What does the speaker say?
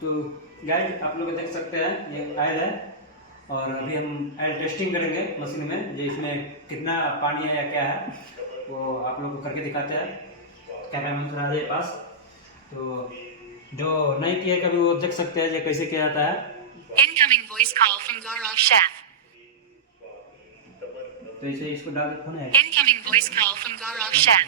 तो गाइस आप लोग देख सकते हैं ये ऑयल है और अभी हम ऑयल टेस्टिंग करेंगे मशीन में, जो इसमें कितना पानी है या क्या है वो आप लोग को करके दिखाते हैं। कैमरा मैन थोड़ा है पास, तो जो नहीं किया कभी वो देख सकते हैं ये कैसे किया जाता है। Incoming voice call from Gaurav Chef. तो इसे इसको डाल के खोना है। Incoming voice call from Gaurav Chef.